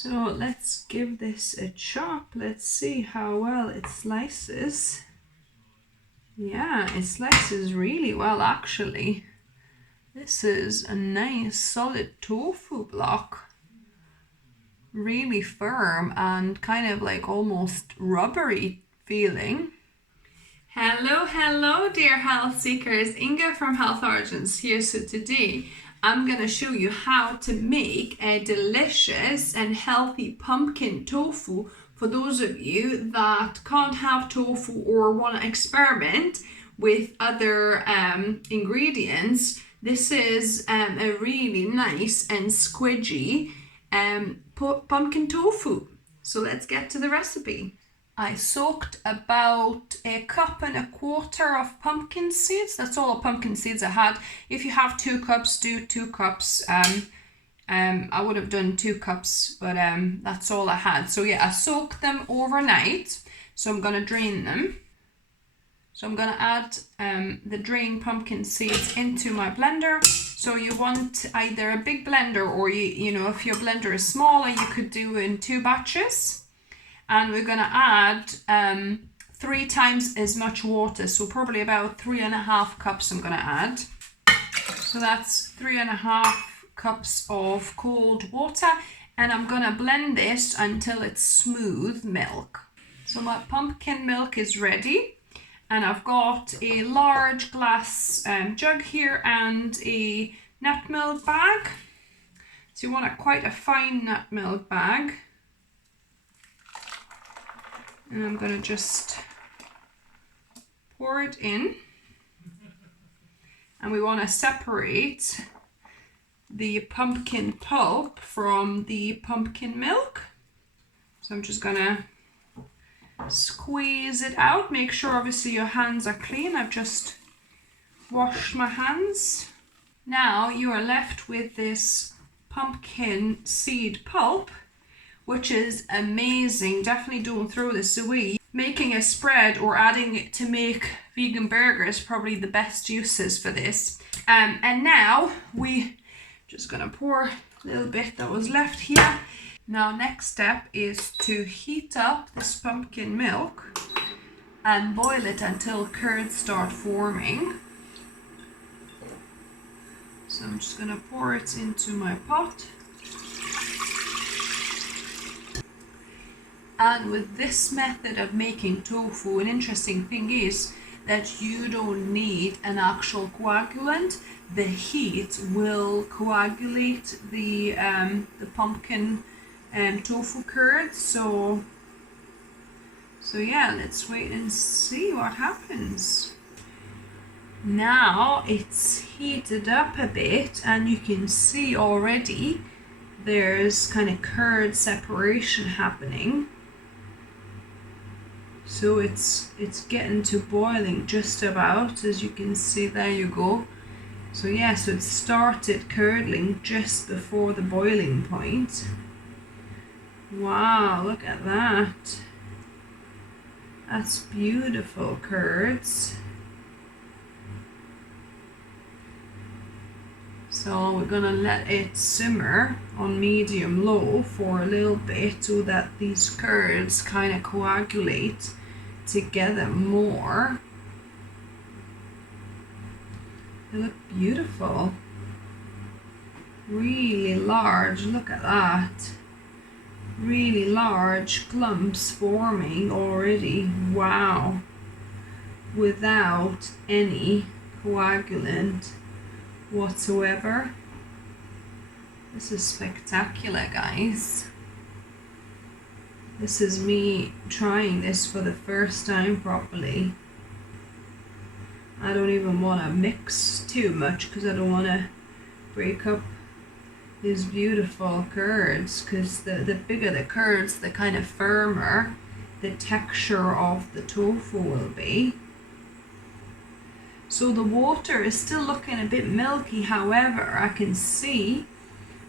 So let's give this a chop. Let's see how well it slices. Yeah, it slices really well actually. This is a nice solid tofu block. Really firm and kind of like almost rubbery feeling. Hello dear health seekers, Inga from Health Origins here. So today I'm going to show you how to make a delicious and healthy pumpkin tofu for those of you that can't have tofu or want to experiment with other ingredients. This is a really nice and squidgy pumpkin tofu. So let's get to the recipe. I soaked about 1.25 cups of pumpkin seeds. That's all the pumpkin seeds I had. If you have 2 cups, do 2 cups. I would have done 2 cups, but that's all I had. So yeah, I soaked them overnight. So I'm gonna drain them. So I'm gonna add the drained pumpkin seeds into my blender. So you want either a big blender or you know, if your blender is smaller, you could do in 2 batches. And we're gonna add 3 times as much water, so probably about 3.5 cups I'm gonna add. So that's 3.5 cups of cold water, and I'm gonna blend this until it's smooth milk. So my pumpkin milk is ready, and I've got a large glass jug here and a nut milk bag. So you want quite a fine nut milk bag. And I'm going to just pour it in. And we want to separate the pumpkin pulp from the pumpkin milk. So I'm just going to squeeze it out. Make sure obviously your hands are clean. I've just washed my hands. Now you are left with this pumpkin seed pulp, which is amazing. Definitely don't throw this away. Making a spread or adding it to make vegan burgers, probably the best uses for this. And now we just gonna pour a little bit that was left here. Now next step is to heat up this pumpkin milk and boil it until curds start forming. So I'm just gonna pour it into my pot. And with this method of making tofu, an interesting thing is that you don't need an actual coagulant. The heat will coagulate the pumpkin tofu curds. So yeah, let's wait and see what happens. Now it's heated up a bit, and you can see already there's kind of curd separation happening. So it's getting to boiling just about, as you can see. There you go. So yeah, so it started curdling just before the boiling point. Wow, look at that. That's beautiful curds. So we're gonna let it simmer on medium low for a little bit so that these curds kind of coagulate together more. They look beautiful. Really large, look at that. Really large clumps forming already. Wow. Without any coagulant whatsoever. This is spectacular, guys. This is me trying this for the first time properly. I don't even want to mix too much because I don't want to break up these beautiful curds, because the bigger the curds, the kind of firmer the texture of the tofu will be. So the water is still looking a bit milky, however I can see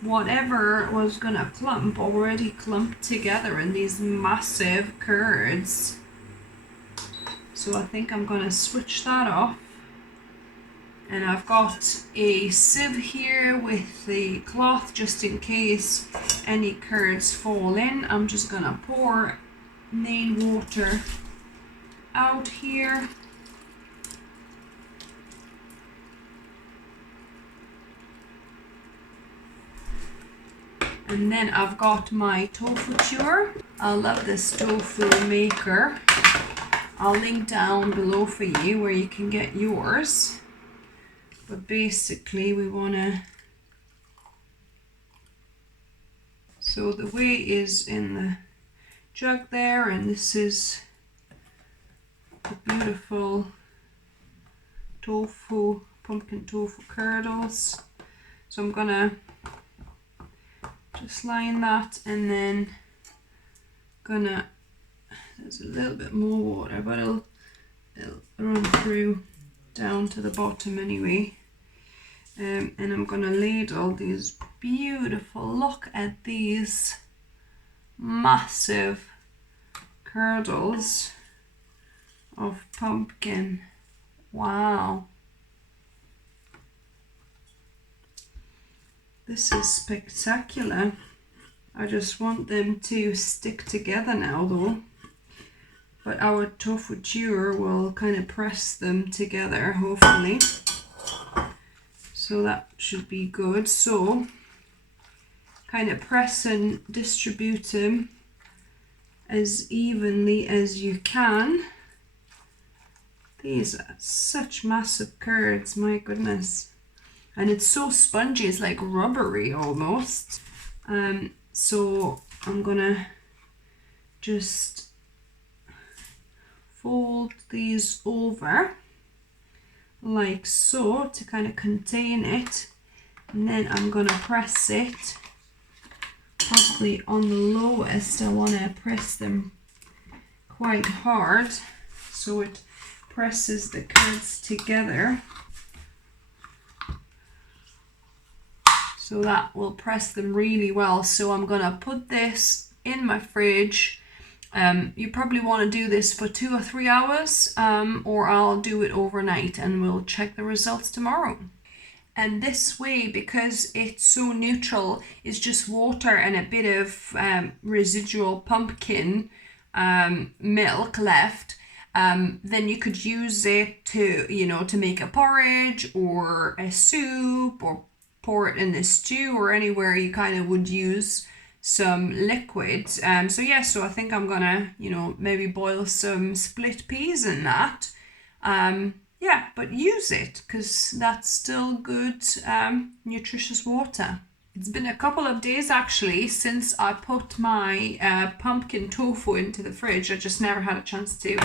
whatever was gonna clump already clumped together in these massive curds. So I think I'm gonna switch that off And I've got a sieve here with the cloth just in case any curds fall in. I'm just gonna pour main water out here. And then I've got my Tofuture. I love this tofu maker. I'll link down below for you where you can get yours. But basically we want to, so the whey is in the jug there, and this is the beautiful tofu, pumpkin tofu curdles. So I'm gonna just line that, and then gonna, there's a little bit more water, but it'll run through down to the bottom anyway. And I'm gonna ladle these beautiful, look at these massive curdles of pumpkin. Wow, this is spectacular. I just want them to stick together now though, but our Tofuture will kind of press them together hopefully, so that should be good. So kind of press and distribute them as evenly as you can. These are such massive curds, my goodness. And it's so spongy, it's like rubbery almost. So I'm gonna just fold these over like so to kind of contain it, and then I'm gonna press it probably on the lowest. I want to press them quite hard so it presses the curds together, so that will press them really well. So I'm gonna put this in my fridge. You probably want to do this for 2 or 3 hours, or I'll do it overnight and we'll check the results tomorrow. And this way, because it's so neutral, it's just water and a bit of residual pumpkin milk left, then you could use it to, you know, to make a porridge or a soup, or pour it in a stew, or anywhere you kind of would use some liquid. So I think I'm gonna, you know, maybe boil some split peas in that. But use it, because that's still good, nutritious water. It's been a couple of days actually since I put my pumpkin tofu into the fridge. I just never had a chance to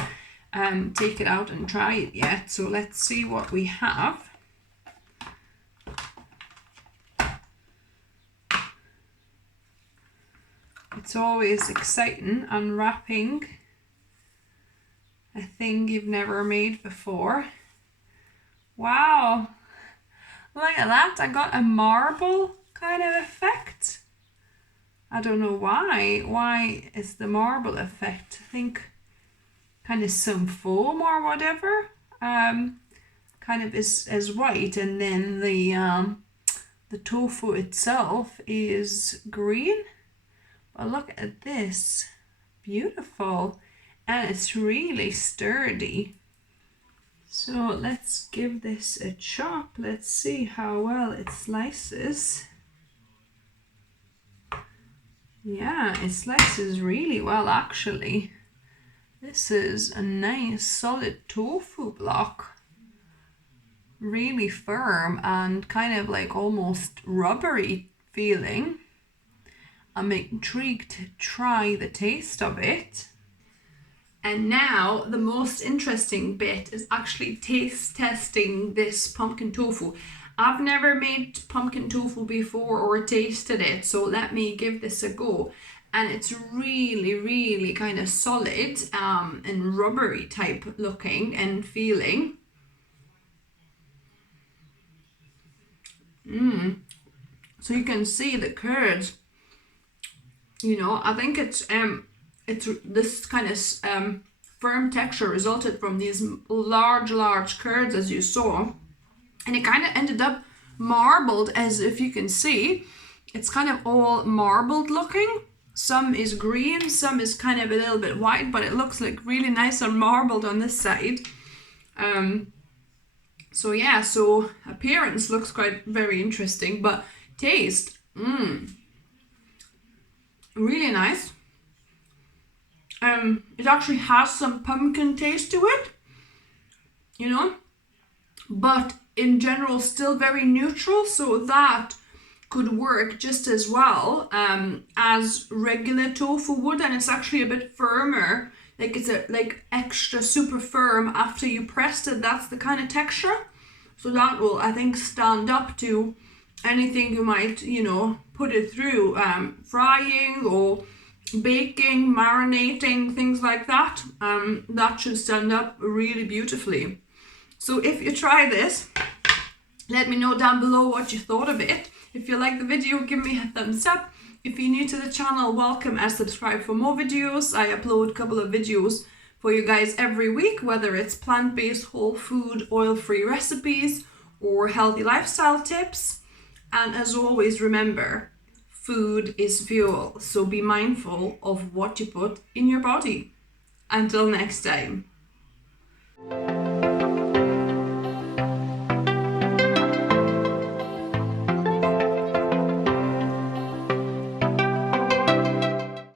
take it out and try it yet. So let's see what we have. It's always exciting unwrapping a thing you've never made before. Wow, look at that. I got a marble kind of effect. I don't know why. Why is the marble effect? I think kind of some foam or whatever. Kind of is white, and then the tofu itself is green. But look at this, beautiful, and it's really sturdy. So let's give this a chop. Let's see how well it slices. Yeah, it slices really well actually. This is a nice solid tofu block. Really firm and kind of like almost rubbery feeling. I'm intrigued to try the taste of it. And now the most interesting bit is actually taste testing this pumpkin tofu. I've never made pumpkin tofu before or tasted it, so let me give this a go. And it's really, really kind of solid and rubbery type looking and feeling. So you can see the curds. You know, I think it's this kind of firm texture resulted from these large curds, as you saw, and it kind of ended up marbled, as if you can see. It's kind of all marbled looking. Some is green, some is kind of a little bit white, but it looks like really nice and marbled on this side. So yeah, so appearance looks quite very interesting, but taste, really nice. It actually has some pumpkin taste to it, you know, but in general still very neutral, so that could work just as well as regular tofu would, and it's actually a bit firmer. Like it's like extra super firm after you pressed it. That's the kind of texture. So that will, I think, stand up to anything you might, you know, put it through, frying or baking, marinating, things like that. That should stand up really beautifully. So if you try this, let me know down below what you thought of it. If you like the video, give me a thumbs up. If you're new to the channel, welcome and subscribe for more videos. I upload a couple of videos for you guys every week, whether it's plant-based, whole food, oil-free recipes or healthy lifestyle tips. And as always, remember, food is fuel, so be mindful of what you put in your body. Until next time.